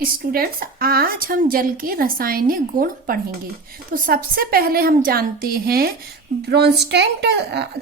Students, आज हम जल के रासायनिक गुण पढ़ेंगे। तो सबसे पहले हम जानते हैं ब्रोंस्टेड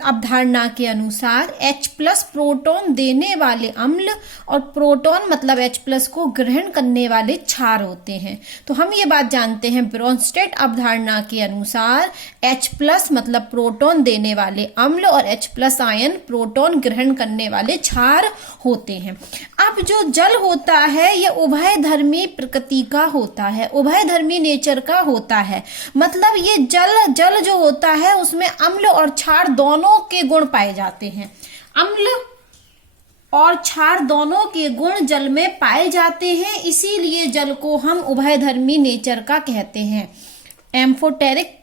अवधारणा के अनुसार H+ प्रोटॉन देने वाले अम्ल और प्रोटॉन मतलब H+ को ग्रहण करने वाले क्षार होते हैं। तो हम ये बात जानते हैं ब्रोंस्टेड अवधारणा के अनुसार H+ मतलब प्रोटॉन देने वाले अम्ल और H+ आयन प्रोटॉन ग्रहण करने वाले क्षार होते हैं। अब जो जल होता है ये उभयधर्मी प्रकृति का होता है, उभयधर्मी नेचर का होता है। मतलब ये जल जो होता है उसमें अम्ल और क्षार दोनों के गुण पाए जाते हैं। अम्ल और क्षार दोनों के गुण जल में पाए जाते हैं, इसीलिए जल को हम उभयधर्मी नेचर का कहते हैं। एम्फोटेरिक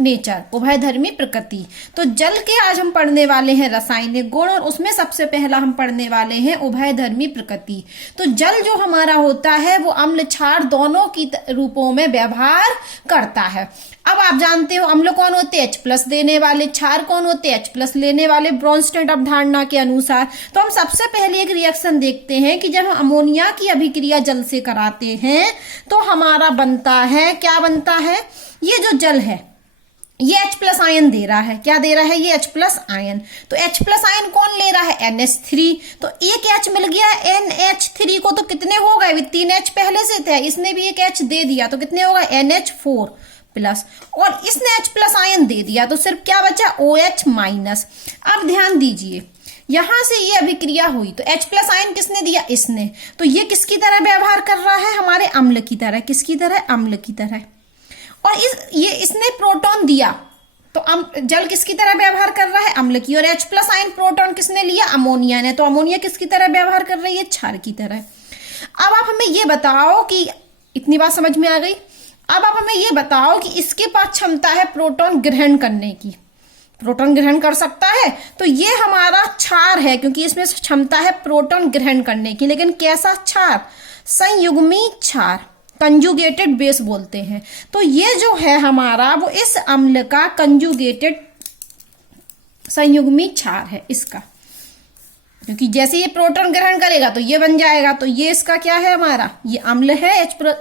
नेचर, उभयधर्मी प्रकृति। तो जल के आज हम पढ़ने वाले हैं रासायनिक गुण और उसमें सबसे पहला हम पढ़ने वाले हैं उभयधर्मी प्रकृति। तो जल जो हमारा होता है वो अम्ल क्षार दोनों की रूपों में व्यवहार करता है। अब आप जानते हो अम्ल कौन होते हैं, H+ देने वाले, क्षार कौन होते हैं, H+ लेने वाले ब्रोंस्टेड अवधारणा के अनुसार। तो हम सबसे पहले एक रिएक्शन देखते हैं कि जब हम अमोनिया की अभिक्रिया जल से कराते हैं तो हमारा बनता है, क्या बनता है, ये जो जल है ये H+ आयन दे रहा है। क्या दे रहा है, ये H+ आयन। तो H+ आयन कौन ले रहा है, NH3। तो एक H मिल गया NH3 को, तो कितने हो गए, 3 H पहले से थे, इसने भी एक H दे दिया तो कितने होगा, NH4+, और इसने H+ आयन दे दिया तो सिर्फ क्या बचा, OH-। अब ध्यान दीजिए, यहां से ये अभिक्रिया हुई तो H+ आयन किसने दिया, इसने। तो ये किसकी तरह व्यवहार कर रहा है, हमारे अम्ल की तरह। किसकी तरह, अम्ल की तरह। और इसने प्रोटॉन दिया तो जल किसकी तरह व्यवहार कर रहा है, अम्ल की। और H+ आयन प्रोटॉन किसने लिया, अमोनिया ने। तो अमोनिया किसकी तरह व्यवहार कर रही है, क्षार की तरह। अब आप हमें ये बताओ कि इतनी बात समझ में आ गई। अब आप हमें ये बताओ कि इसके पास क्षमता है प्रोटॉन ग्रहण करने की, प्रोटॉन ग्रहण कर सकता है। तो ये हमारा क्षार है क्योंकि इसमें क्षमता है प्रोटॉन ग्रहण करने की। लेकिन कैसा क्षार, संयुग्मी क्षार, कंजुगेटेड बेस बोलते हैं। तो ये जो है हमारा वो इस अम्ल का कंजुगेटेड संयुग्मी क्षार है इसका, क्योंकि जैसे ये प्रोटॉन ग्रहण करेगा तो ये बन जाएगा। तो ये इसका क्या है, हमारा ये अम्ल है।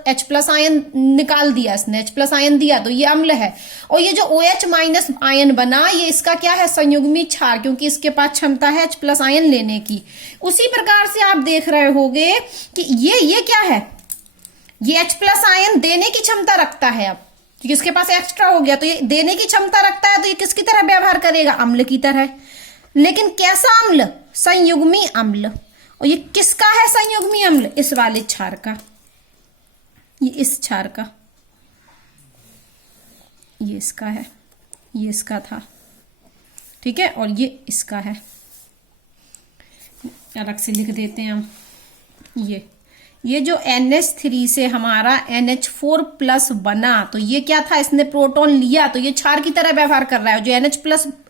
H+ आयन निकाल दिया इसने, H+ आयन दिया तो ये अम्ल है। और ये जो OH- आयन बना ये इसका क्या है, संयुग्मी क्षार, क्योंकि इसके पास क्षमता है H+ आयन लेने की। उसी प्रकार से आप देख रहे होगे कि ये क्या है, ये H+ आयन देने की क्षमता रखता है। अब क्योंकि इसके पास एक्स्ट्रा हो गया तो ये देने की क्षमता रखता है, तो ये किसकी तरह व्यवहार करेगा, अम्ल की तरह। लेकिन कैसा अम्ल, संयुग्मी अम्ल। और ये किसका है संयुग्मी अम्ल, इस वाले क्षार का, ये इस क्षार का, ये इसका है, ये इसका था, ठीक है। और ये इसका है, अलग से लिख देते हैं हम। ये जो NH3 से हमारा NH4+ बना तो ये क्या था, इसने प्रोटॉन लिया तो ये क्षार की तरह व्यवहार कर रहा है। जो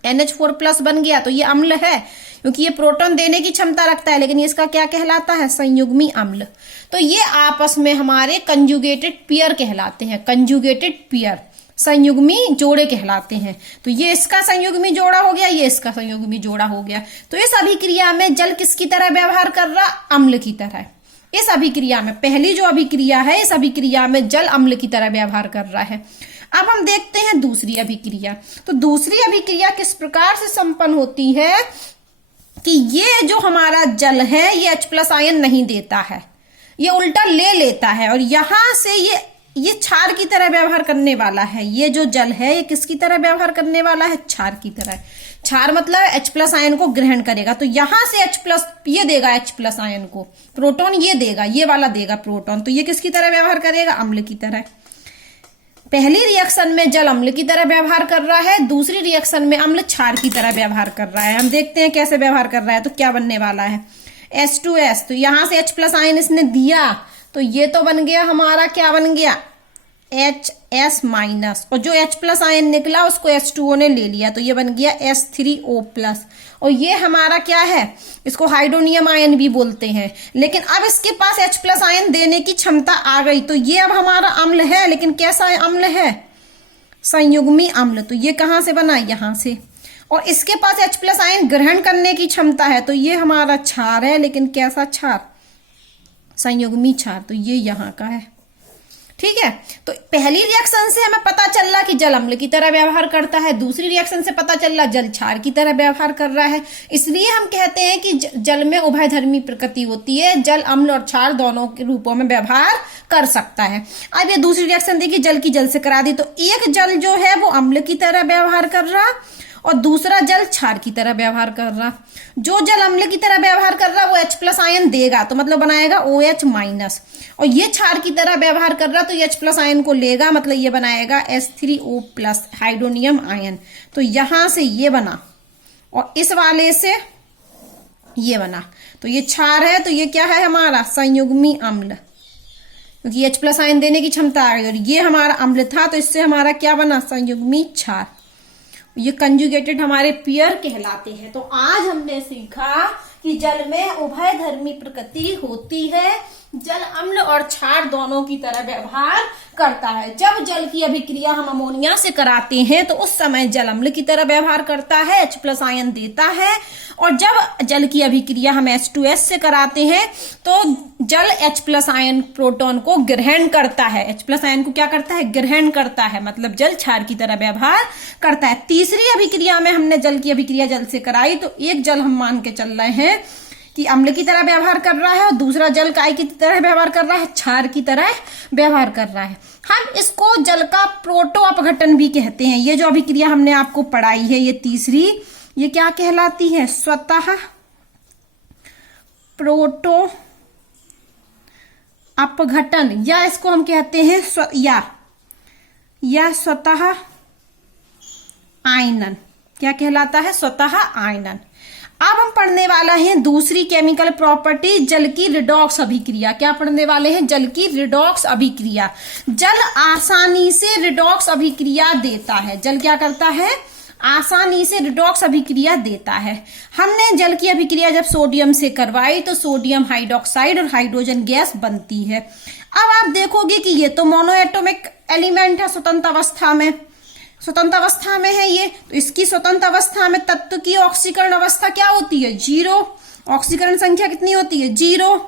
NH4+ बन गया तो ये अम्ल है क्योंकि ये प्रोटॉन देने की क्षमता रखता है। लेकिन ये इसका क्या कहलाता है, संयुग्मी अम्ल। तो ये आपस में हमारे कंजुगेटेड पेयर कहलाते हैं, कंजुगेटेड पेयर, संयुग्मी जोड़े कहलाते हैं। तो ये इसका संयुग्मी जोड़ा हो गया, ये इसका संयुग्मी जोड़ा हो गया। तो इस अभिक्रिया में जल किसकी तरह व्यवहार कर रहा, अम्ल की तरह। इस अभिक्रिया में, पहली जो अभिक्रिया है, इस अभिक्रिया में जल अम्ल की तरह व्यवहार कर रहा है। अब हम देखते हैं दूसरी अभिक्रिया। तो दूसरी अभिक्रिया किस प्रकार से संपन्न होती है कि ये जो हमारा जल है ये H+ आयन नहीं देता है, ये उल्टा ले लेता है और यहां से ये क्षार की तरह व्यवहार करने वाला है। ये जो जल है ये किसकी तरह व्यवहार करने वाला है, क्षार की तरह। क्षार मतलब H+ आयन को ग्रहण करेगा। तो यहां से H+ ये देगा H+ आयन को, प्रोटॉन ये देगा, ये वाला देगा प्रोटॉन। तो ये किसकी तरह व्यवहार करेगा, अम्ल की तरह। पहली रिएक्शन में जल अम्ल की तरह व्यवहार कर रहा है, दूसरी रिएक्शन में अम्ल क्षार की तरह व्यवहार कर रहा है। हम देखते हैं कैसे व्यवहार कर रहा है। तो क्या बनने वाला है, H2S। तो यहां से H+ आयन इसने दिया तो ये तो बन गया हमारा, क्या बन गया, HS-। और जो H+ आयन निकला उसको H2O ने ले लिया तो ये बन गया H3O+। और ये हमारा क्या है, इसको हाइड्रोनियम आयन भी बोलते हैं। लेकिन अब इसके पास H+ आयन देने की क्षमता आ गई तो ये अब हमारा अम्ल है। लेकिन कैसा अम्ल है, संयुग्मी अम्ल। तो ये कहां से बना, यहां से। और इसके पास H+ आयन ग्रहण करने की क्षमता है तो ये हमारा क्षार है। लेकिन कैसा क्षार, संयुग्मी क्षार, तो ये यहाँ का है। ठीक है, तो पहली रिएक्शन से हमें पता चल रहा कि जल अम्ल की तरह व्यवहार करता है, दूसरी रिएक्शन से पता चल रहा जल क्षार की तरह व्यवहार कर रहा है। इसलिए हम कहते हैं कि जल में उभयधर्मी प्रकृति होती है, जल अम्ल और क्षार दोनों के रूपों में व्यवहार कर सकता है। अब ये दूसरी रिएक्शन देखिए, जल की जल से करा दी, तो एक जल जो है वो अम्ल की तरह व्यवहार कर रहा और दूसरा जल क्षार की तरह व्यवहार कर रहा। जो जल अम्ल की तरह व्यवहार कर रहा वो H+ आयन देगा, तो मतलब बनाएगा OH-, और ये क्षार की तरह व्यवहार कर रहा तो ये H+ आयन को लेगा, मतलब ये बनाएगा H3O+ हाइड्रोनियम आयन। तो यहां से ये बना और इस वाले से ये बना, तो ये क्षार है, तो ये क्या है हमारा संयुग्मी अम्ल, क्योंकि H+ आयन देने की क्षमता आ गई। और ये हमारा अम्ल था, तो इससे हमारा क्या बना संयुग्मी क्षार। ये कंजुगेटेड हमारे पेयर कहलाते हैं। तो आज हमने सीखा कि जल में उभयधर्मी प्रकृति होती है, जल अम्ल और क्षार दोनों की तरह व्यवहार करता है। जब जल की अभिक्रिया हम अमोनिया से कराते हैं तो उस समय जल अम्ल की तरह व्यवहार करता है, H+ आयन देता है, और जब जल की अभिक्रिया हम H2S से कराते हैं तो जल H+ आयन प्रोटॉन को ग्रहण करता है। H+ आयन को क्या करता है? ग्रहण करता है, मतलब जल क्षार की तरह व्यवहार करता है। तीसरी अभिक्रिया में हमने जल की अभिक्रिया जल से कराई, तो एक जल हम मान के चल रहे हैं कि अम्ल की तरह व्यवहार कर रहा है और दूसरा जल काय की तरह व्यवहार कर रहा है, क्षार की तरह व्यवहार कर रहा है। हम इसको जल का प्रोटो अपघटन भी कहते हैं। ये जो अभिक्रिया हमने आपको पढ़ाई है, ये तीसरी, ये क्या कहलाती है? स्वतः प्रोटो अपघटन, या इसको हम कहते हैं या स्वतः आयनन। क्या कहलाता है? स्वतः आयनन। अब हम पढ़ने वाला है दूसरी केमिकल प्रॉपर्टी, जल की रिडॉक्स अभिक्रिया। क्या पढ़ने वाले हैं? जल की रिडॉक्स अभिक्रिया। जल आसानी से रिडॉक्स अभिक्रिया देता है। जल क्या करता है? आसानी से रिडॉक्स अभिक्रिया देता है। हमने जल की अभिक्रिया जब सोडियम से करवाई तो सोडियम हाइड्रोक्साइड और हाइड्रोजन गैस बनती है। अब आप देखोगे कि ये तो मोनोएटॉमिक एलिमेंट है, स्वतंत्र अवस्था में, स्वतंत्र अवस्था में है ये, तो इसकी स्वतंत्र अवस्था में तत्व की ऑक्सीकरण अवस्था क्या होती है? 0। ऑक्सीकरण संख्या कितनी होती है? 0।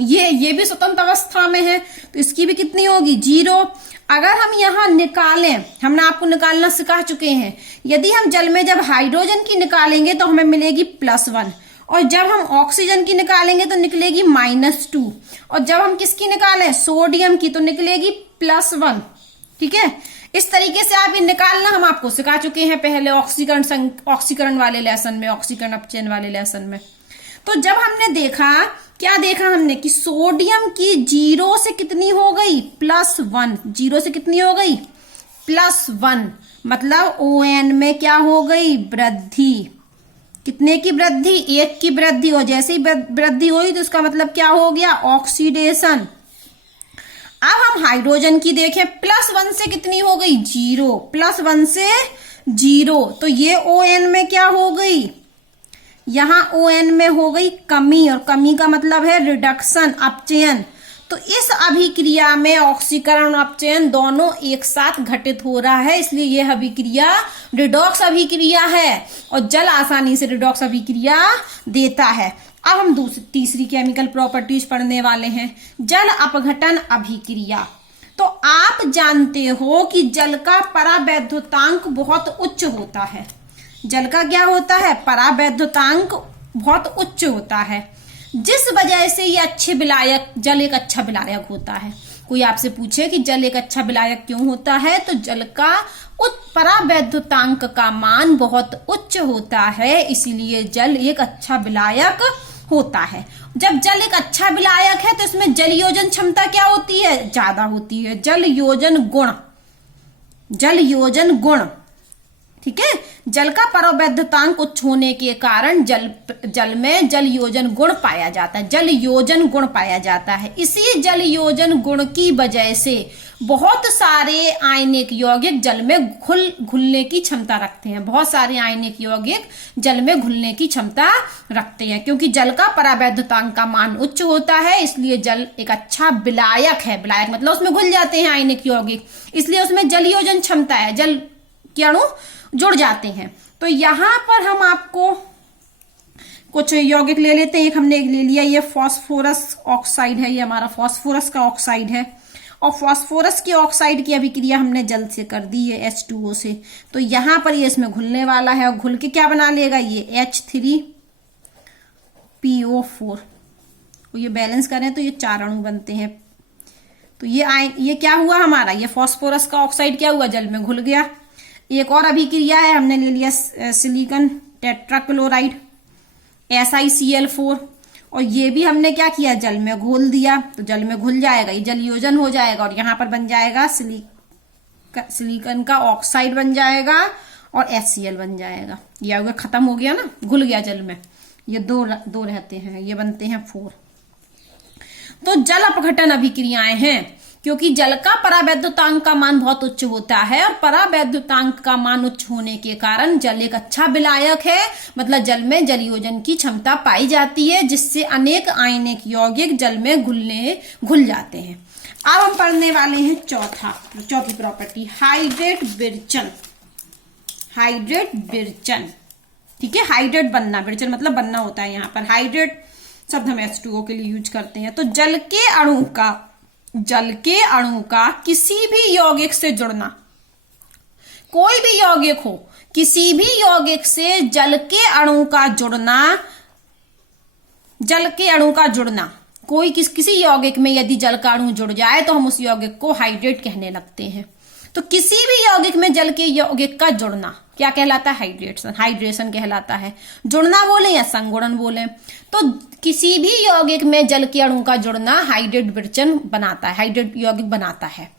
ये भी स्वतंत्र अवस्था में है, तो इसकी भी कितनी होगी? 0। अगर हम यहां निकालें, हमने आपको निकालना सिखा चुके हैं, यदि हम जल में जब हाइड्रोजन की निकालेंगे तो हमें मिलेगी +1, और जब हम ऑक्सीजन की निकालेंगे तो निकलेगी -2, और जब हम किसकी निकालें? सोडियम की, तो निकलेगी +1। ठीक है, इस तरीके से आप ये निकालना हम आपको सिखा चुके हैं पहले ऑक्सीकरण वाले लेसन में, ऑक्सीकरण अपचयन वाले लेसन में। तो जब हमने देखा, क्या देखा हमने कि सोडियम की 0 से कितनी हो गई? +1। 0 से कितनी हो गई? +1, मतलब ON में क्या हो गई? वृद्धि। कितने की वृद्धि? 1 की वृद्धि। और जैसे ही वृद्धि हुई तो इसका मतलब क्या हो गया? ऑक्सीडेशन। अब हम हाइड्रोजन की देखें, +1 से कितनी हो गई? 0। +1 से 0, तो ये ON में क्या हो गई? यहां ON में हो गई कमी, और कमी का मतलब है रिडक्शन, अपचयन। तो इस अभिक्रिया में ऑक्सीकरण और अपचयन दोनों एक साथ घटित हो रहा है, इसलिए यह अभिक्रिया रिडॉक्स अभिक्रिया है, और जल आसानी से रिडॉक्स अभिक्रिया देता है। अब हम तीसरी केमिकल प्रॉपर्टीज पढ़ने वाले हैं, जल अपघटन अभिक्रिया। तो आप जानते हो कि जल का परावैद्युतांक बहुत उच्च होता है। जल का क्या होता है? परावैद्युतांक बहुत उच्च होता है, जिस वजह से ये अच्छे विलायक, जल एक अच्छा विलायक होता है। कोई आपसे पूछे कि जल एक अच्छा विलायक क्यों होता है, तो जल का परावैद्युतांक का मान बहुत उच्च होता है, इसीलिए जल एक अच्छा विलायक होता है। जब जल एक अच्छा विलायक है तो इसमें जल योजन क्षमता क्या होती है? ज्यादा होती है। जल योजन गुण। ठीक है, जल का परावैद्युतांक उच्च होने के कारण जल में जल योजन गुण पाया जाता है, जल योजन गुण पाया जाता है। इसी जल योजन गुण की वजह से बहुत सारे आयनिक यौगिक जल में घुलने की क्षमता रखते हैं। बहुत सारे आयनिक यौगिक जल में घुलने की क्षमता रखते हैं, क्योंकि जल का परावैद्युतांक का मान उच्च होता है, इसलिए जल एक अच्छा विलायक है। विलायक मतलब उसमें घुल जाते हैं आयनिक यौगिक, इसलिए उसमें जल योजन क्षमता है, जल के अणु जुड़ जाते हैं। तो यहां पर हम आपको कुछ यौगिक ले लेते हैं। एक हमने ले लिया, ये फास्फोरस ऑक्साइड है, ये हमारा फास्फोरस का ऑक्साइड है, और फास्फोरस की ऑक्साइड की अभिक्रिया हमने जल से कर दी है H2O से। तो यहां पर ये इसमें घुलने वाला है और घुल के क्या बना लेगा, ये H3PO4। और ये बैलेंस करें तो ये 4 अणु बनते हैं। तो ये क्या हुआ हमारा, ये फास्फोरस का ऑक्साइड क्या हुआ, जल में घुल गया। एक और अभिक्रिया है, हमने ले लिया सिलिकॉन टेट्राक्लोराइड SiCl4, और ये भी हमने क्या किया, जल में घोल दिया। तो जल में घुल जाएगा, ये जल योजन हो जाएगा और यहाँ पर बन जाएगा सिलिकॉन का ऑक्साइड बन जाएगा और HCl बन जाएगा। ये हो गया, खत्म हो गया ना, घुल गया जल में। ये दो रहते हैं, ये बनते हैं 4। तो जल अपघटन अभिक्रियाएं हैं, क्योंकि जल का परावैद्युतांक का मान बहुत उच्च होता है, और परावैद्युतांक का मान उच्च होने के कारण जल एक अच्छा विलायक है, मतलब जल में जल योजन की क्षमता पाई जाती है, जिससे अनेक आयनिक यौगिक जल में घुल जाते हैं। अब हम पढ़ने वाले हैं चौथी प्रॉपर्टी, हाइड्रेट विरचन। ठीक है, हाइड्रेट बनना, विरचन मतलब बनना होता है। यहाँ पर हाइड्रेट शब्द हम H2O के लिए यूज करते हैं। तो जल के अणु का किसी भी यौगिक से जुड़ना, कोई भी यौगिक हो, किसी भी यौगिक से जल के अणु का जुड़ना, कोई किसी यौगिक में यदि जल का अणु जुड़ जाए तो हम उस यौगिक को हाइड्रेट कहने लगते हैं। तो किसी भी यौगिक में जल के यौगिक का जुड़ना क्या कहलाता है, हाइड्रेशन कहलाता है। जुड़ना बोले या संगुणन बोले, तो किसी भी यौगिक में जल के अणु का जुड़ना हाइड्रेट विरचन बनाता है, हाइड्रेट यौगिक बनाता है।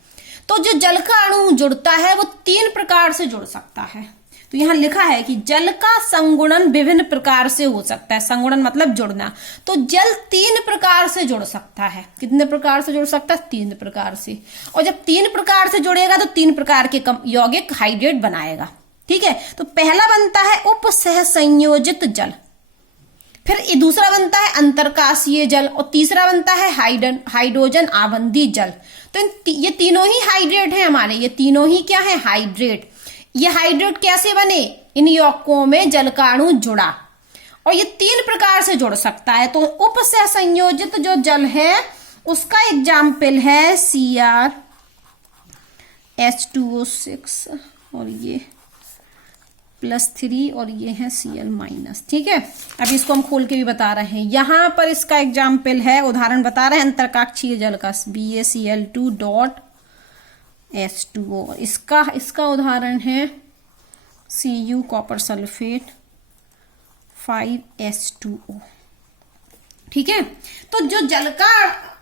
तो जो जल का अणु जुड़ता है वो 3 प्रकार से जुड़ सकता है। तो यहां लिखा है कि जल का संगुणन विभिन्न प्रकार से हो सकता है। संगुणन मतलब जुड़ना। तो जल 3 प्रकार से जुड़ सकता है। कितने प्रकार से जुड़ सकता है, 3 प्रकार से। और जब 3 प्रकार से जुड़ेगा तो 3 प्रकार के यौगिक हाइड्रेट बनाएगा। ठीक है, तो पहला बनता है उपसह संयोजित जल, फिर दूसरा बनता है अंतरकाशीय जल, और तीसरा बनता है हाइड्रोजन आबंधी जल। तो ये तीनों ही हाइड्रेट हैं हमारे, ये तीनों ही क्या है, हाइड्रेट। ये हाइड्रेट कैसे बने, इन यौगिकों में जल का अणु जुड़ा, और ये 3 प्रकार से जुड़ सकता है। तो उपसह संयोजित जो जल है उसका एग्जाम्पल है CrH2O6 और ये +3 और ये है Cl-। ठीक है, अभी इसको हम खोल के भी बता रहे हैं। यहां पर इसका एग्जाम्पल है, उदाहरण बता रहे हैं अंतरकाक्षीय जल का BaCl2.H2O। इसका उदाहरण है Cu कॉपर सल्फेट 5H2O। ठीक है, तो जो जल का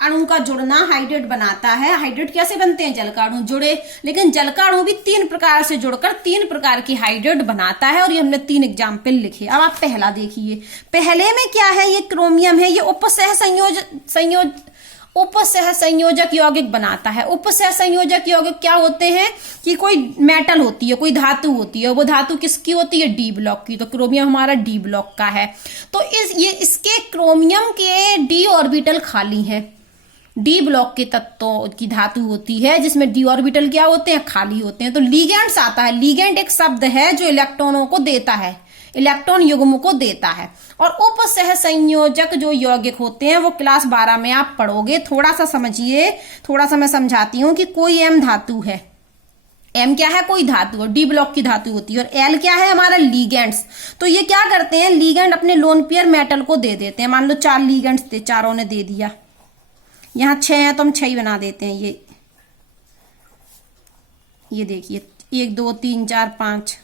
अणु का जुड़ना हाइड्रेट बनाता है। हाइड्रेट कैसे बनते हैं, जल का अणु जुड़े, लेकिन जल का अणु भी 3 प्रकार से जुड़कर 3 प्रकार की हाइड्रेट बनाता है, और ये हमने 3 एग्जाम्पल लिखे। अब आप पहला देखिए, पहले में क्या है, ये क्रोमियम है, ये उपसह संयोजक यौगिक बनाता है। उपसह संयोजक यौगिक क्या होते हैं कि कोई मेटल होती है, कोई धातु होती है, वो धातु किसकी होती है, D ब्लॉक की। तो क्रोमियम हमारा D ब्लॉक का है। तो इसके क्रोमियम के D ऑर्बिटल खाली है। D ब्लॉक के तत्वों की धातु होती है जिसमें D ऑर्बिटल क्या होते हैं, खाली होते हैं। तो लिगेंड्स आता है। लिगेंड एक शब्द है जो इलेक्ट्रॉनों को देता है, इलेक्ट्रॉन युग्म को देता है। और उपसह संयोजक जो यौगिक होते हैं वो क्लास 12 में आप पढ़ोगे। थोड़ा सा समझिए, थोड़ा सा मैं समझाती हूँ कि कोई M धातु है, M क्या है, कोई धातु है, D ब्लॉक की धातु होती है, और L क्या है हमारा, लीगेंड्स। तो ये क्या करते हैं, लीगेंड अपने लोन पेयर मेटल को दे देते हैं। मान लो 4 लीगेंड्स थे, चारों ने दे दिया। यहाँ 6 है तो हम 6 ही बना देते हैं। ये देखिए 1 2 3 4 5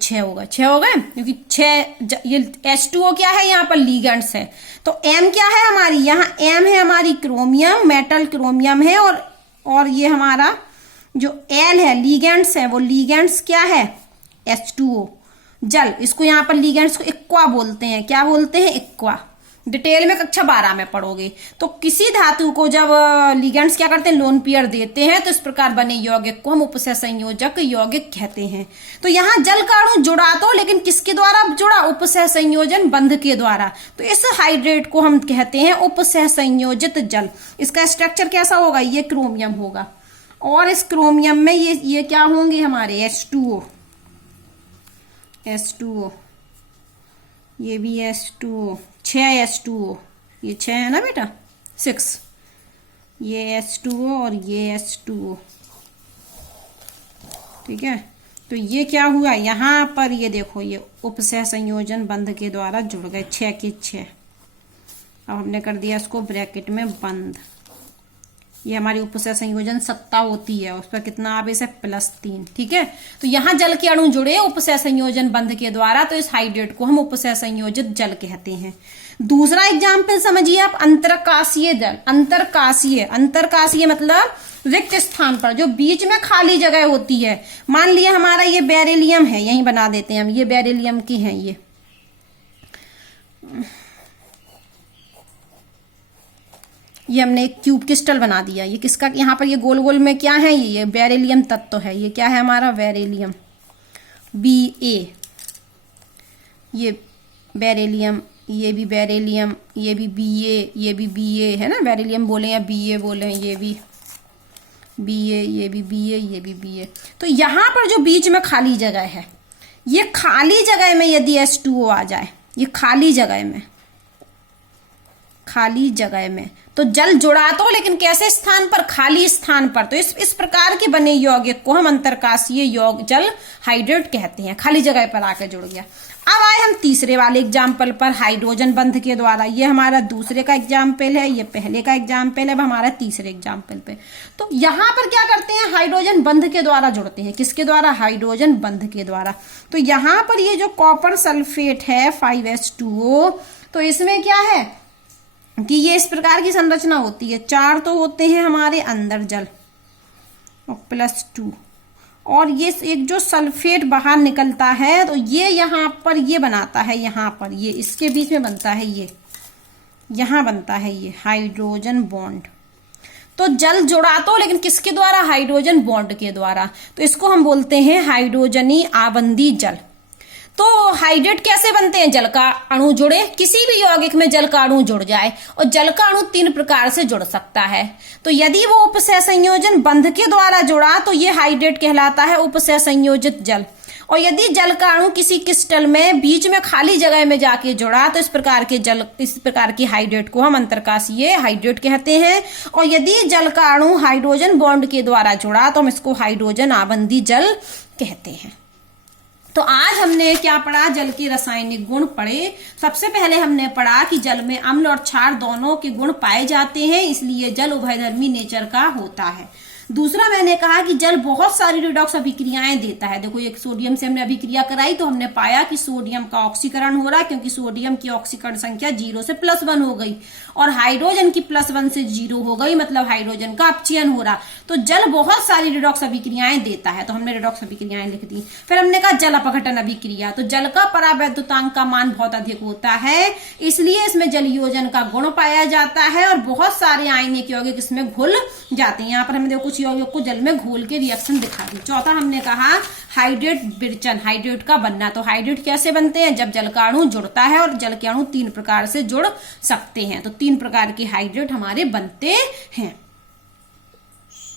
6 हो गए, 6 हो गए, क्योंकि 6 ये H2O क्या है, यहाँ पर लीगेंड्स है। तो M क्या है हमारी, यहाँ M है हमारी क्रोमियम, मेटल क्रोमियम है, और ये हमारा जो L है लीगेंड्स है, वो लीगेंड्स क्या है, H2O जल। इसको यहाँ पर लीगेंड्स को एक्वा बोलते हैं। क्या बोलते हैं, एक्वा। डिटेल में कक्षा 12 में पढ़ोगे। तो किसी धातु को जब लिगेंड्स क्या करते हैं, लोन पेयर देते हैं, तो इस प्रकार बने यौगिक को हम उपसह संयोजक यौगिक कहते हैं। तो यहाँ जल का अणु जुड़ा तो, लेकिन किसके द्वारा जुड़ा, उपसह संयोजन बंध के द्वारा। तो इस हाइड्रेट को हम कहते हैं उपसह संयोजित जल। इसका स्ट्रक्चर कैसा होगा, ये क्रोमियम होगा, और इस क्रोमियम में ये क्या होंगे हमारे H2O। ये भी H2O, 6 H2O, ये 6 है ना बेटा, 6, ये H2O और ये H2O, ठीक है। तो ये क्या हुआ यहाँ पर, ये देखो ये उपसह संयोजन बंध के द्वारा जुड़ गए, 6 के 6। अब हमने कर दिया इसको ब्रैकेट में बंद। ये हमारी उपसह संयोजन सत्ता होती है, उस पर कितना आवेश है, +3, ठीक है। तो यहाँ जल के अणु जुड़े उपसह संयोजन बंध के द्वारा, तो इस हाइड्रेट को हम उपसह संयोजित जल कहते हैं। दूसरा एग्जाम्पल समझिए आप, अंतरकाशीय जल। अंतरकाशीय मतलब रिक्त स्थान पर, जो बीच में खाली जगह होती है। मान लिया हमारा ये बेरिलियम है, यहीं बना देते हैं हम, ये बेरिलियम की है, ये हमने एक क्यूब क्रिस्टल बना दिया। ये किसका, यहाँ पर ये गोल गोल में क्या है, ये बेरिलियम तत्व है। ये क्या है हमारा, बेरिलियम, Ba, ये बेरिलियम, ये भी बेरिलियम, ये भी Ba, ये भी Ba है ना, बेरिलियम बोले या Ba बोले, ये भी Ba, ये भी Ba, ये भी Ba। तो यहाँ पर जो बीच में खाली जगह है, ये खाली जगह में यदि H2O आ जाए, ये खाली जगह में तो जल जुड़ा तो, लेकिन कैसे स्थान पर, खाली स्थान पर। तो इस प्रकार के बने यौगिक को हम अंतरकाशीय यौग जल हाइड्रेट कहते हैं, खाली जगह पर आकर जुड़ गया। अब आए हम तीसरे वाले एग्जाम्पल पर, हाइड्रोजन बंध के द्वारा। ये हमारा दूसरे का एग्जाम्पल है, ये पहले का एग्जाम्पल है, अब हमारा तीसरे एग्जाम्पल पे। तो यहाँ पर क्या करते हैं, हाइड्रोजन बंध के द्वारा जुड़ते हैं। किसके द्वारा, हाइड्रोजन बंध के द्वारा। तो यहाँ पर ये जो कॉपर सल्फेट है 5H2O, तो इसमें क्या है कि ये इस प्रकार की संरचना होती है। 4 तो होते हैं हमारे अंदर जल और +2, और ये एक जो सल्फेट बाहर निकलता है, तो ये यहाँ पर ये बनाता है, यहाँ पर ये इसके बीच में बनता है, ये यहाँ बनता है ये हाइड्रोजन बॉन्ड। तो जल जुड़ा तो, लेकिन किसके द्वारा, हाइड्रोजन बॉन्ड के द्वारा। तो इसको हम बोलते हैं हाइड्रोजनी आबंधी जल। तो हाइड्रेट कैसे बनते हैं, जल का अणु जुड़े, किसी भी यौगिक में जल का अणु जुड़ जाए, और जल का अणु 3 प्रकार से जुड़ सकता है। तो यदि वो उपसह संयोजन बंध के द्वारा जुड़ा तो ये हाइड्रेट कहलाता है, उपसह संयोजित जल। और यदि जल का अणु किसी क्रिस्टल में बीच में खाली जगह में जाके जुड़ा, तो इस प्रकार की हाइड्रेट को हम अंतरकाशीय हाइड्रेट कहते हैं। और यदि जल का अणु हाइड्रोजन बॉन्ड के द्वारा जुड़ा, तो हम इसको हाइड्रोजन आबंधी जल कहते हैं। तो आज हमने क्या पढ़ा, जल के रासायनिक गुण पढ़े। सबसे पहले हमने पढ़ा कि जल में अम्ल और क्षार दोनों के गुण पाए जाते हैं, इसलिए जल उभयधर्मी नेचर का होता है। दूसरा मैंने कहा कि जल बहुत सारी रिडॉक्स अभिक्रियाएं देता है। देखो, एक सोडियम से हमने अभिक्रिया कराई तो हमने पाया कि सोडियम का ऑक्सीकरण हो रहा है, क्योंकि सोडियम की ऑक्सीकरण संख्या 0 से +1 हो गई, और हाइड्रोजन की +1 से 0 हो गई, मतलब हाइड्रोजन का अपचयन हो रहा। तो जल बहुत सारी रिडॉक्स अभिक्रियाएं देता है, तो हमने रिडॉक्स अभिक्रियाएं लिख दी। फिर हमने कहा जल अपघटन अभिक्रिया, तो जल का परावैद्युतांक का मान बहुत अधिक होता है, इसलिए इसमें जल योजन का गुण पाया जाता है, और बहुत सारे आयनिक यौगिक इसमें घुल जाते हैं। यहाँ पर हमने देखो यौगिक को जल में घोल के रिएक्शन दिखा दी। चौथा हमने कहा हाइड्रेट विरचन, हाइड्रेट का बनना। तो हाइड्रेट कैसे बनते हैं, जब जल का अणु जुड़ता है, और जल के अणु 3 प्रकार से जुड़ सकते हैं। तो 3 प्रकार के हाइड्रेट हमारे बनते हैं।